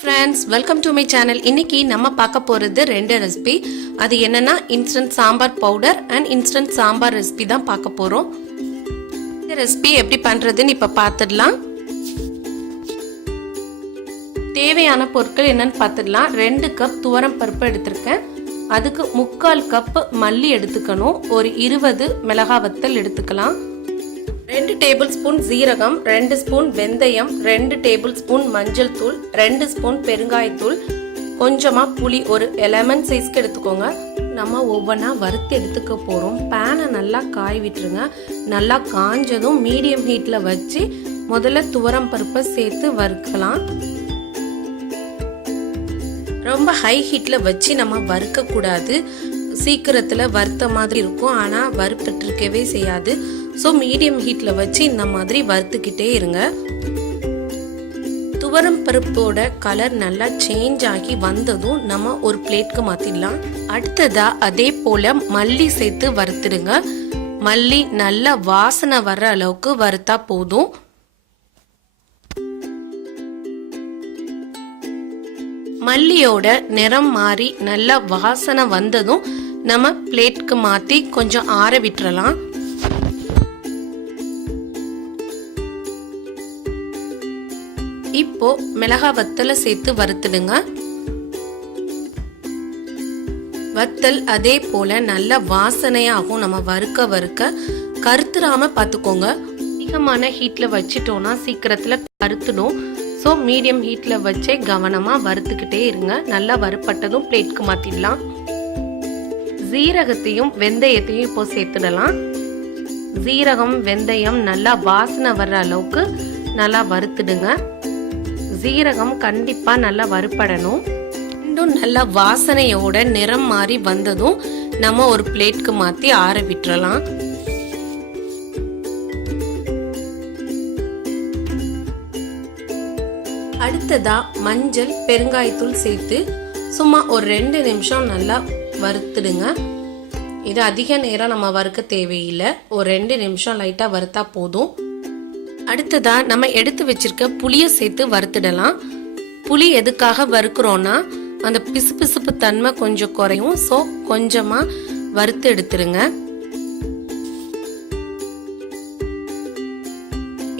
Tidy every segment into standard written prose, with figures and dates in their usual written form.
Friends, welcome to my channel. இன்னைக்கு நம்ம பார்க்க போறது ரெண்டு ரெசிபி. அது என்னன்னா instant sambar powder and instant sambar recipe தான் பார்க்க போறோம். இந்த ரெசிபி எப்படி பண்றதுன்னு இப்ப பார்த்துடலாம். தேவையான பொருட்கள் என்னன்னு பார்த்துடலாம். 2 கப் துவரம் பருப்பு எடுத்துர்க்கேன். அதுக்கு 3/4 கப் மல்லி எடுத்துக்கணும். ஒரு 20 மிளகாய் வத்தல் எடுத்துக்கலாம். 2 டேபிள் ஸ்பூன் ஜீரகம், 2 ஸ்பூன் வெந்தயம், 2 டேபிள் ஸ்பூன் மஞ்சள் தூள், 2 ஸ்பூன் பெருங்காயத்தூள், கொஞ்சமா புளி, ஒரு லெமன் சைஸ்க்கு எடுத்துக்கோங்க. நம்ம ஒவ்வொன்றா வறுத்து எடுத்துக்க போறோம். பேனை நல்லா காய விட்டுருங்க. நல்லா காஞ்சதும் மீடியம் ஹீட்ல வச்சு முதல்ல துவரம் பருப்பை சேர்த்து வறுக்கலாம். ரொம்ப ஹை ஹீட்ல வச்சு நம்ம வறுக்க கூடாது. சீக்கிரத்துல வறுத்த மாதிரி இருக்கும், ஆனா வறுப்பட்டிருக்கவே செய்யாது. ஸோ மீடியம் ஹீட்ல வச்சு இந்த மாதிரி வறுத்துக்கிட்டே இருங்க. துவரம் பருப்போட கலர் நல்லா சேஞ்ச் ஆகி வந்ததும் நம்ம ஒரு பிளேட்க்கு மாத்திடலாம். அடுத்ததா அதே போல மல்லி சேர்த்து வறுத்துடுங்க. மல்லி நல்லா வாசனை வர்ற அளவுக்கு வறுத்தா போதும். மல்லியோட நிறம் மாறி நல்லா வாசனை வந்ததும் நம்ம பிளேட்க்கு மாத்தி கொஞ்சம் ஆற விட்டுறலாம். இப்போ மிளகாய் வத்தலை சேர்த்து வறுத்துடுங்க. வத்தல் அதே போல நல்ல வாசனையாகும். நம்ம வறுக்க வறுக்க கருத்துறாம பாத்துக்கோங்க. அதிகமான ஹீட்ல வச்சிட்டோம்னா சீக்கிரத்துல கருத்துடும். ஸோ மீடியம் ஹீட்ல வச்சே கவனமா வறுத்துக்கிட்டே இருங்க. நல்லா வறுப்பட்டதும் பிளேட்க்கு மாத்திடலாம். ஜீரகத்தையும் வெந்தயத்தையும் இப்போ சேர்த்துடலாம். ஜீரகம் வெந்தயம் நல்லா வாசனை வர்ற அளவுக்கு நல்லா வறுத்துடுங்க. ஜீரகம் கண்டிப்பா நல்லா வறுப்படணும். இன்னும் நல்லா வாசனையோட நிறம் மாறி வந்ததும் நம்ம ஒரு பிளேட்க்கு மாத்தி ஆற விட்டுறலாம். அடுத்ததா மஞ்சள் பெருங்காயத்தூள் சேர்த்து சும்மா ஒரு 2 நிமிஷம் நல்லா வறுத்துடுங்க. இது அதிக நேரம் நம்ம வறுக்க தேவையில்லை. ஒரு 2 நிமிஷம் லைட்டா வறுத்தா போதும். அடுத்ததா நம்ம எடுத்து வச்சிருக்க புளிய சேர்த்து வறுத்துடலாம். புளி எதுக்காக வறுக்கிறோம்னா அந்த பிசுபிசுப்பு தன்மை கொஞ்சம் குறையும். ஸோ கொஞ்சமா வறுத்து எடுத்துருங்க.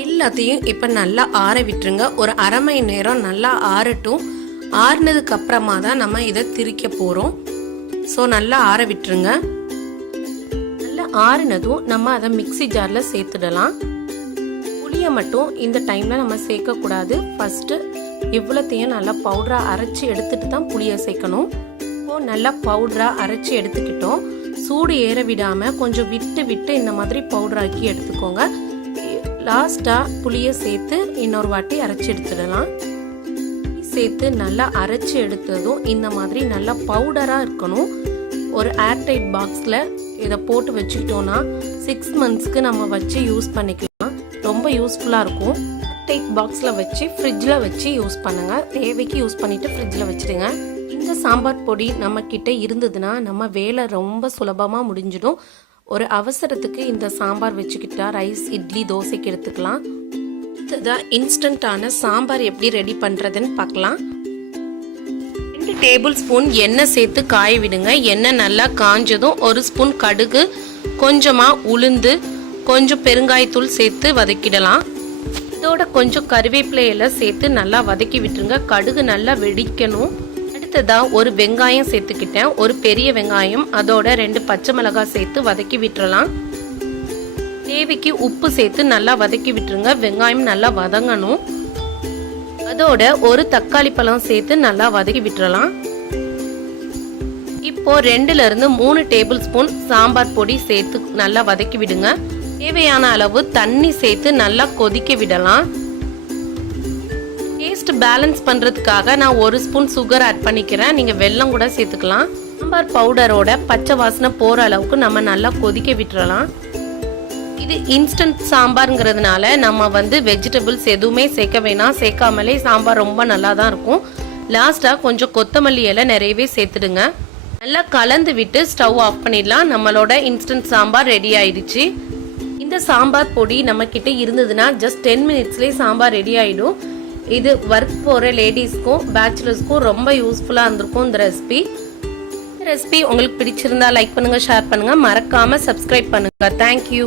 எல்லாத்தையும் இப்ப நல்லா ஆற விட்டுருங்க. ஒரு அரை மணி நேரம் நல்லா ஆறட்டும். ஆறுனதுக்கு அப்புறமா தான் நம்ம இதை திரிக்க போறோம். ஸோ நல்லா ஆற விட்டுருங்க. நல்லா ஆறுனதும் நம்ம அதை மிக்சி ஜார்ல சேர்த்துடலாம். புளியை மட்டும் இந்த டைம்ல நம்ம சேர்க்க கூடாது. ஃபர்ஸ்ட் இவ்வளத்தையும் நல்லா பவுடரா அரைச்சி எடுத்துட்டு தான் புளியை சேர்க்கணும். இப்போ நல்லா பவுடரா அரைச்சி எடுத்துக்கிட்டோம். சூடு ஏற விடாம கொஞ்சம் விட்டு விட்டு இந்த மாதிரி பவுடராக்கி எடுத்துக்கோங்க. லாஸ்டா புளியை சேர்த்து இன்னொரு வாட்டி அரைச்சி எடுத்துடலாம். சேர்த்து நல்லா அரைச்சி எடுத்ததும் இந்த மாதிரி நல்லா பவுடரா இருக்கணும். ஒரு ஏர்டைட் பாக்ஸ்ல இதை போட்டு வச்சுக்கிட்டோம்னா 6 மந்த்ஸ்க்கு நம்ம வச்சு யூஸ் பண்ணிக்கலாம். ரொம்ப யூஸ்ஃபுல்லா இருக்கும். ஏர்டைட் பாக்ஸ்ல வச்சு ஃப்ரிட்ஜ்ல வச்சு யூஸ் பண்ணுங்க. தேவைக்கு யூஸ் பண்ணிட்டு ஃப்ரிட்ஜ்ல வச்சிடுங்க. இந்த சாம்பார் பொடி நம்ம கிட்ட இருந்ததுன்னா நம்ம வேலை ரொம்ப சுலபமா முடிஞ்சிடும். ஒரு அவசரத்துக்கு இந்த சாம்பார் வச்சுக்கிட்டா ரைஸ், இட்லி, தோசைக்கு எடுத்துக்கலாம். இதுதான் இன்ஸ்டன்டான சாம்பார் எப்படி ரெடி பண்றதுன்னு பார்க்கலாம். 2 டேபிள் ஸ்பூன் எண்ணெய் சேர்த்து காய விடுங்க. எண்ணெய் நல்லா காஞ்சதும் 1 ஸ்பூன் கடுகு, கொஞ்சமா உளுந்து, கொஞ்சம் பெருங்காயத்தூள் சேர்த்து வதக்கிடலாம். இதோட கொஞ்சம் கருவேப்பிலை எல்லாம் சேர்த்து நல்லா வதக்கி விட்டுருங்க. கடுகு நல்லா வெடிக்கணும். அடுத்ததா ஒரு வெங்காயம் சேர்த்துக்கிட்டேன். ஒரு பெரிய வெங்காயம், அதோட 2 பச்சை மிளகாய் சேர்த்து வதக்கி விட்டுறலாம். தேவைக்கு உப்பு சேர்த்து நல்லா வதக்கி விட்டுருங்க. வெங்காயம் நல்லா வதங்கணும். அதோட ஒரு தக்காளி பழம் சேர்த்து நல்லா வதக்கி விட்டுறலாம். இப்போ 2ல இருந்து 3 டேபிள் ஸ்பூன் சாம்பார் பொடி சேர்த்து நல்லா வதக்கி விடுங்க. தேவையான அளவு தண்ணி சேர்த்து நல்லா கொதிக்க விடலாம். டேஸ்ட் பேலன்ஸ் பண்றதுக்காக நான் 1 ஸ்பூன் சுகர் ஆட் பண்ணிக்கிறேன். நீங்க வெல்லம் கூட சேர்த்துக்கலாம். சாம்பார் பவுடரோட பச்சை வாசனை போற அளவுக்கு நம்ம நல்லா கொதிக்க விட்டுறலாம். இது இன்ஸ்டன்ட் சாம்பார்ங்கிறதுனால நம்ம வெஜிடபிள்ஸ் எதுவுமே சேர்க்க வேணாம். சேர்க்காமலே சாம்பார் ரொம்ப நல்லா தான் இருக்கும். லாஸ்டா கொஞ்சம் கொத்தமல்லி இலை நிறையவே சேர்த்துடுங்க. நல்லா கலந்து விட்டு ஸ்டவ் ஆஃப் பண்ணிடலாம். நம்மளோட இன்ஸ்டன்ட் சாம்பார் ரெடி ஆயிடுச்சு. இந்த சாம்பார் பொடி நம்ம கிட்ட இருந்ததுன்னா ஜஸ்ட் 10 மினிட்ஸ்லேயே சாம்பார் ரெடி ஆயிடும். இது ஒர்க் போகிற லேடிஸ்க்கும் பேச்சுலர்ஸ்க்கும் ரொம்ப யூஸ்ஃபுல்லாக இருந்திருக்கும் இந்த ரெசிபி உங்களுக்கு பிடிச்சிருந்தா லைக் பண்ணுங்கள், ஷேர் பண்ணுங்கள், மறக்காமல் சப்ஸ்கிரைப் பண்ணுங்கள். தேங்க்யூ.